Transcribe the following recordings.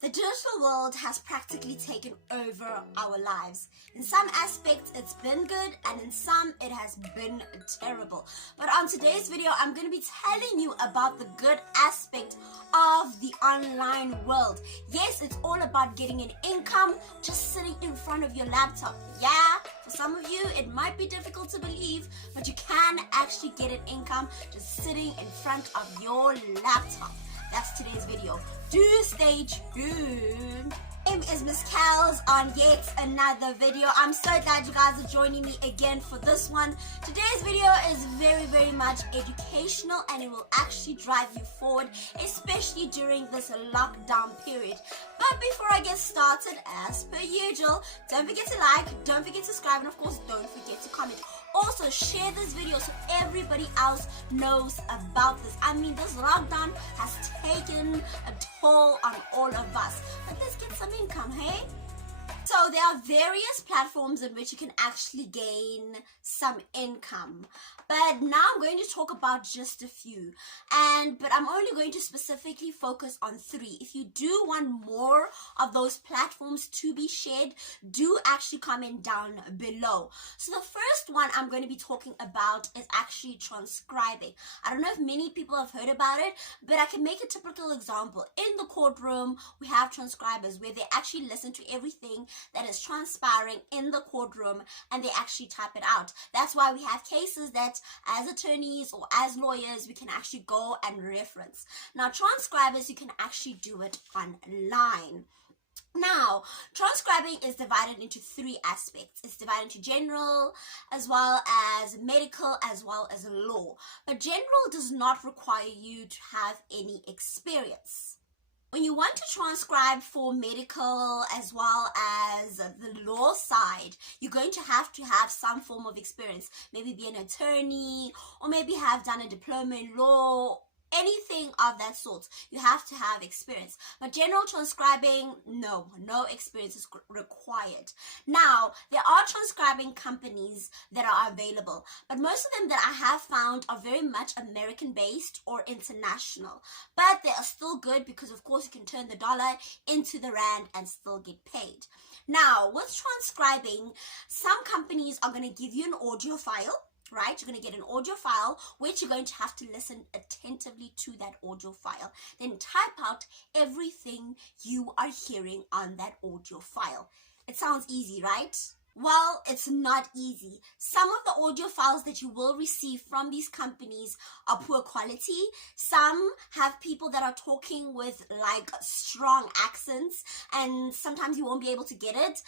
The digital world has practically taken over our lives. In some aspects, it's been good, and in some, it has been terrible. But on today's video, I'm going to be telling you about the good aspect of the online world. Yes, it's all about getting an income just sitting in front of your laptop. Yeah, for some of you, it might be difficult to believe, but you can actually get an income just sitting in front of your laptop. That's today's video. Do stay tuned. My name is Miss Kels on yet another video. I'm so glad you guys are joining me again for this one. Today's video is very much educational, and it will actually drive you forward, especially during this lockdown period. But before I get started, as per usual, don't forget to like, don't forget to subscribe, and of course don't forget to comment. Also, share this video so everybody else knows about this. I mean, this lockdown has taken a toll on all of us. But let's get some income, hey? So there are various platforms in which you can actually gain some income. But now I'm going to talk about just a few. But I'm only going to specifically focus on 3. If you do want more of those platforms to be shared, do actually comment down below. So the first one I'm going to be talking about is actually transcribing. I don't know if many people have heard about it, but I can make a typical example. In the courtroom, we have transcribers where they actually listen to everything that is transpiring in the courtroom, and they actually type it out. That's why we have cases that as attorneys or as lawyers we can actually go and reference. Now, transcribers, you can actually do it online. Now, transcribing is divided into 3 aspects. It's divided into general, as well as medical, as well as law. But general does not require you to have any experience. When you want to transcribe for medical as well as the law side, you're going to have some form of experience. Maybe be an attorney, or maybe have done a diploma in law, anything of that sort. You have to have experience. But general transcribing, no experience is required. Now, there are transcribing companies that are available, but most of them that I have found are very much American based or international. But they are still good because, of course, you can turn the dollar into the rand and still get paid. Now, with transcribing, some companies are going to give you an audio file. Right, you're going to get an audio file, which you're going to have to listen attentively to that audio file. Then type out everything you are hearing on that audio file. It sounds easy, right? Well, it's not easy. Some of the audio files that you will receive from these companies are poor quality. Some have people that are talking with like strong accents, and sometimes you won't be able to get it.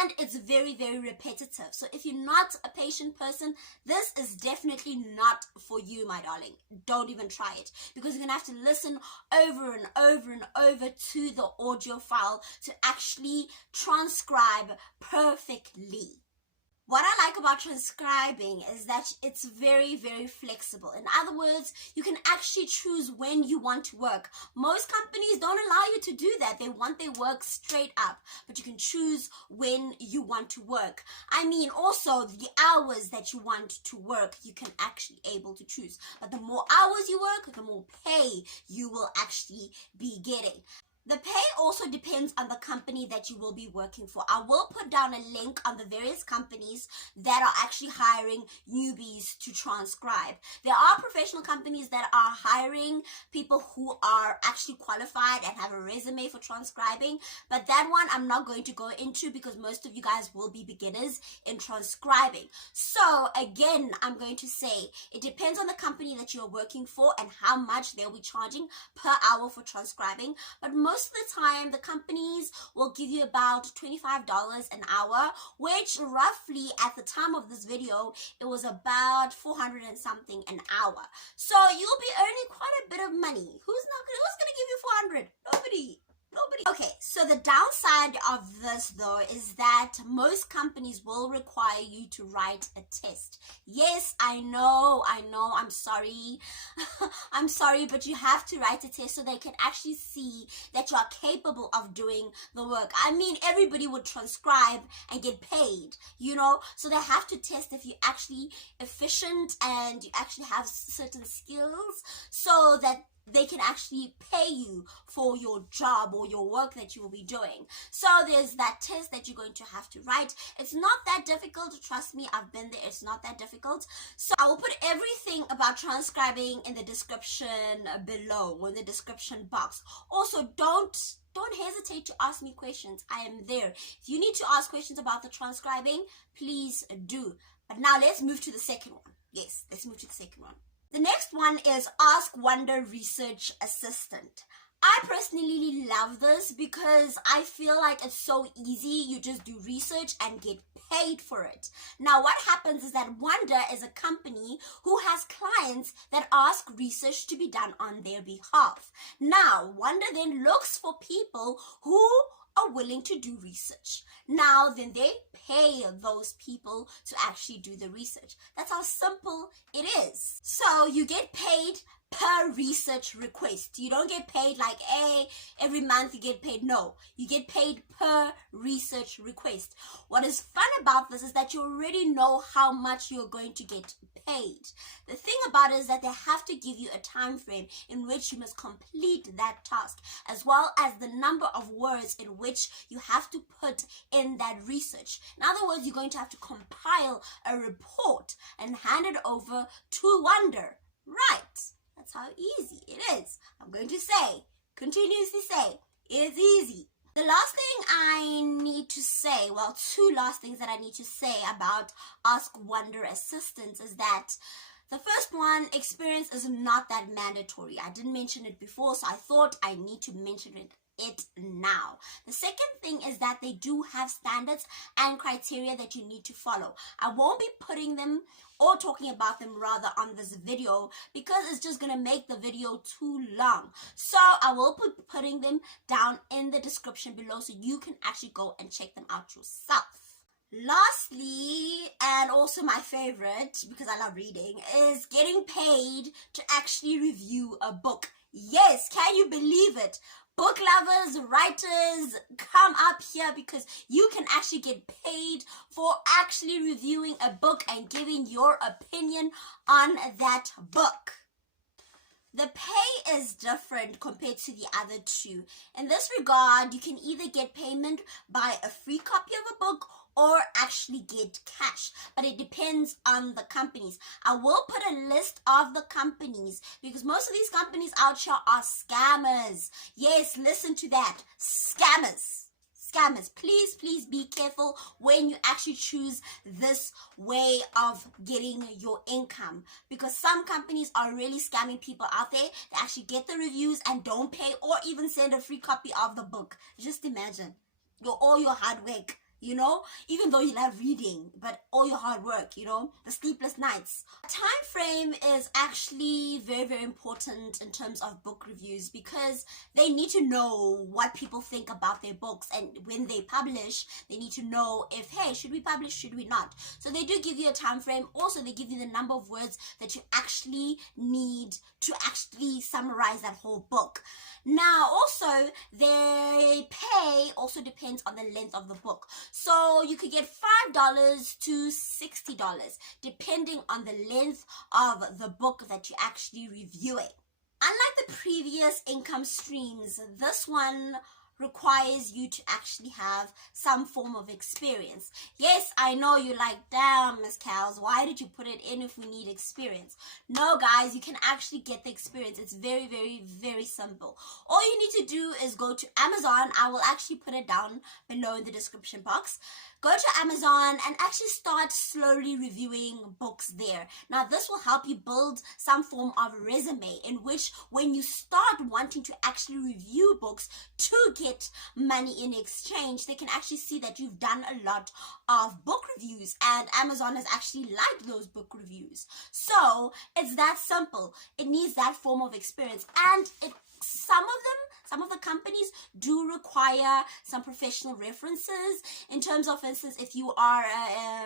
And it's very repetitive. So if you're not a patient person, this is definitely not for you, my darling. Don't even try it, because you're gonna have to listen over and over to the audio file to actually transcribe perfectly. What I like about transcribing is that it's very flexible. In other words, you can actually choose when you want to work. Most companies don't allow you to do that. They want their work straight up, but you can choose when you want to work. I mean, also the hours that you want to work, you can actually able to choose. But the more hours you work, the more pay you will actually be getting. The pay also depends on the company that you will be working for. I will put down a link on the various companies that are actually hiring newbies to transcribe. There are professional companies that are hiring people who are actually qualified and have a resume for transcribing, but that one I'm not going to go into because most of you guys will be beginners in transcribing. So again, I'm going to say it depends on the company that you're working for and how much they'll be charging per hour for transcribing. But most of the time, the companies will give you about $25 an hour, which roughly at the time of this video, it was about 400 and something an hour. So you'll be earning quite a bit of money. Who's gonna give you 400? Nobody. Okay, so the downside of this though is that most companies will require you to write a test. Yes, I know, I'm sorry. I'm sorry, but you have to write a test so they can actually see that you are capable of doing the work. I mean, everybody would transcribe and get paid, you know, so they have to test if you're actually efficient and you actually have certain skills so that they can actually pay you for your job or your work that you will be doing. So there's that test that you're going to have to write. It's not that difficult, trust me, I've been there. It's not that difficult. So I will put everything about transcribing in the description below, or in the description box. Also, don't hesitate to ask me questions. I am there. If you need to ask questions about the transcribing, please do. But now let's move to the second one. Yes, let's move to the second one. The next one is Ask Wonder Research Assistant. I personally love this because I feel like it's so easy. You just do research and get paid for it. Now, what happens is that Wonder is a company who has clients that ask research to be done on their behalf. Now, Wonder then looks for people who are willing to do research. Now, then they pay those people to actually do the research. That's how simple it is. So you get paid per research request. You don't get paid like, hey, every month you get paid. No, you get paid per research request. What is fun about this is that you already know how much you're going to get paid. The thing about it is that they have to give you a time frame in which you must complete that task, as well as the number of words in which you have to put in that research. In other words, you're going to have to compile a report and hand it over to Wonder. Right. That's how easy it is. I'm going to say, continuously say, it's easy. The last thing I need to say, well, two last things that I need to say about Ask Wonder Assistants is that the first one, experience is not that mandatory. I didn't mention it before, so I thought I need to mention it now. The second thing is that they do have standards and criteria that you need to follow. I won't be putting them or talking about them rather on this video because it's just going to make the video too long. So I will be putting them down in the description below so you can actually go and check them out yourself. Lastly, and also my favorite because I love reading, is getting paid to actually review a book. Yes, can you believe it? Book lovers, writers, come up here because you can actually get paid for actually reviewing a book and giving your opinion on that book. The pay is different compared to the other two. In this regard, you can either get payment by a free copy of a book or actually get cash, but it depends on the companies. I will put a list of the companies because most of these companies out here are scammers. Yes, listen to that. Scammers. Please be careful when you actually choose this way of getting your income, because some companies are really scamming people out there. They actually get the reviews and don't pay or even send a free copy of the book. Just imagine all your hard work, you know, even though you love reading, but all your hard work, you know, the sleepless nights. Time frame is actually very important in terms of book reviews because they need to know what people think about their books, and when they publish, they need to know if, hey, should we publish, should we not? So they do give you a time frame. Also, they give you the number of words that you actually need to actually summarize that whole book. Now, also, their pay also depends on the length of the book. So you could get $5 to $60 depending on the length of the book that you're actually reviewing. Unlike the previous income streams, this one requires you to actually have some form of experience. Yes, I know you're like, damn, Miss Cows, why did you put it in if we need experience? No, guys, you can actually get the experience. It's very simple. All you need to do is go to Amazon. I will actually put it down below in the description box. Go to Amazon and actually start slowly reviewing books there. Now, this will help you build some form of resume in which when you start wanting to actually review books to get money in exchange, they can actually see that you've done a lot of book reviews and Amazon has actually liked those book reviews. So it's that simple. It needs that form of experience, and some of the companies do require some professional references in terms of, for instance, if you are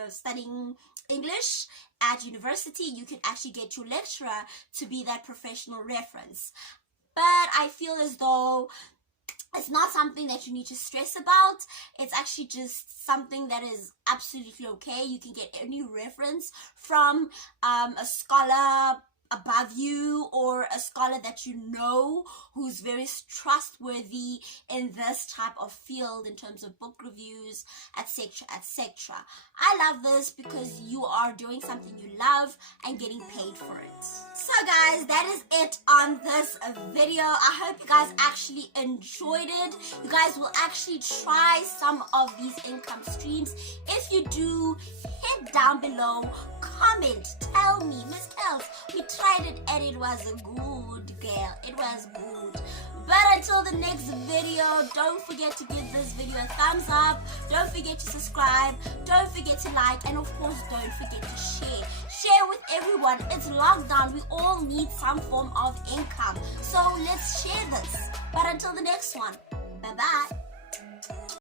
studying English at university, you can actually get your lecturer to be that professional reference. But I feel as though it's not something that you need to stress about. It's actually just something that is absolutely okay. You can get any reference from a scholar, above you, or a scholar that you know who's very trustworthy in this type of field in terms of book reviews, etc., etc. I love this because you are doing something you love and getting paid for it. So guys, that is it on this video. I hope you guys actually enjoyed it. You guys will actually try some of these income streams. If you do, hit down below, comment, tell me, Miss Kels, we tried it and it was good, girl. It was good. But until the next video, don't forget to give this video a thumbs up. Don't forget to subscribe. Don't forget to like. And of course, don't forget to share. Share with everyone. It's lockdown. We all need some form of income. So let's share this. But until the next one, bye-bye.